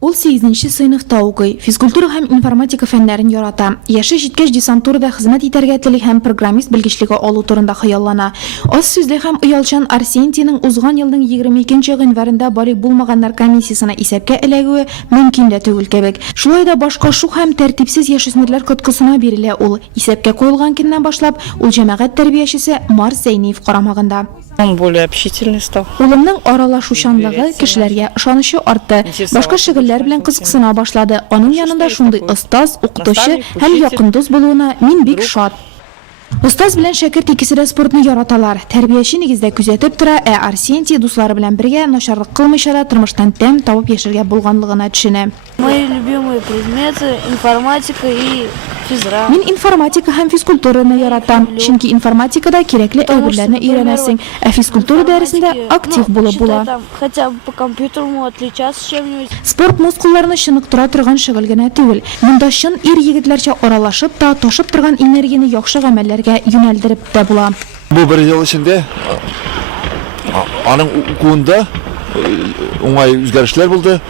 Ул 8-нче сыйныфта укый, физкультура һәм информатика фәннәрен ярата. Яшы җиткәч десантурада хезмәт итәргә тели һәм программист белгечлеге алу турында хыяллана. Аз сүзле һәм уялчан Арсентийның узган елның 22 гыйнварында балик булмаганнар комиссиясенә исәпкә эләгүе мөмкин дә түгел кебек. Шулай да башка шук һәм тәртипсез яшүсмерләр коткысына бирелә ул. Исәпкә куелган көннән башлап ул җәмәгать тәрбиячесе Марс Зәйниев карамагында. Он более общительный стал. Улымның аралашучанлыгы кешеләргә ышанычы артты. Башка шөгыльләр белән кызыксына башлады. Аның янында шундый остаз, укытучы һәм якын дус булуына мин бик шат. Остаз белән шәкерт икесе дә спортны яраталар. Тәрбияче нигездә күзәтеп тора, Арсентий дуслары белән бергә начарлык кылмыйча да тормыштан тәм табып яшәргә булганлыгына төшенә. Мои любимые предметы – информатика и физра. Мин информатика һәм физкультураны яратам. Чөнки информатикада кирәкле әйберләрне өйрәнәсең, ә физкультура дәресендә актив булып була. Хотя бы по компьютеру отличаться чем-нибудь. Спорт мускулларны чыныктыра торган шөгыль генә түгел. Монда чын ир-егетләрчә аралашып та, ташып торган энергияне яхшы гамәлләргә юнәлдереп тә була. Бу бер ел эчендә аның укуында уңай үзгәрешләр булды.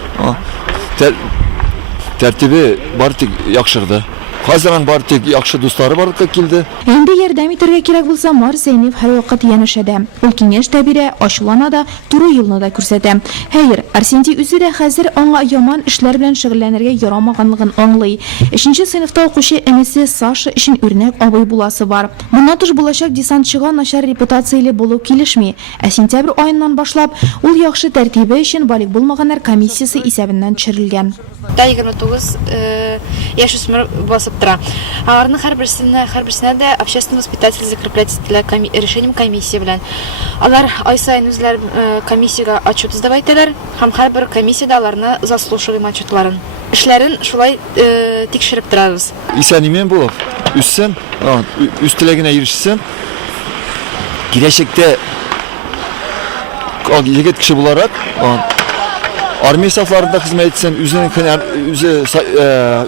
Тәртибе бар тик яхшырды. Хәзер аның бар тик яхшы дуслары барлыкка килде. Инде ярдәм итәргә кирәк булса, Марс Зәйниев һәрвакыт янәшәдә. Ул киңәш тә бирә, ачулана да, туры юлны да күрсәтә. Хәер, Арсентий үзе дә хәзер аңа яман эшләр белән шөгыльләнергә ярамаганлыгын аңлый. 3нче сыйныфта укучы әнисе Саша өчен үрнәк абый буласы бар. Моннан тыш булачак десантчыга начар репутацияле булу килешми. Ә сентябрь аеннан башлап ул яхшы тәртибе өчен балик булмаганнар комиссиясе исәбеннән төшерелгән. 29 яшүсмер басып тора. Аларның һәрберсенә дә общественный воспитатель закреплять ителә решением комиссия белән. Алар ай саен үзләр комиссияга отчет сдавать итәләр һәм һәрбер комиссияда аларны заслушиваем отчетларын. Эшләрен шулай тикшереп торабыз. Исән-имин булып, үссен, үз теләгенә ирешсен. Киләчәктә егет кеше буларак армия сафларында хезмәт итсен,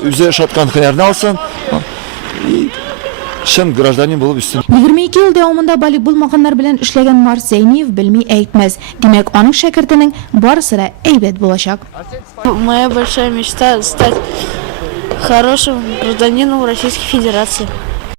үзе шаткан һөнәрне алсын. Шын гражданин булып үссен. 22 ел дәвамында балик булмаганнар белән эшләгән Марс Зәйниев белми әйтмәс. Димәк, аның шәкертенең барысы да әйбәт булачак. Моя большая мечта – стать хорошим гражданином Российской Федерации.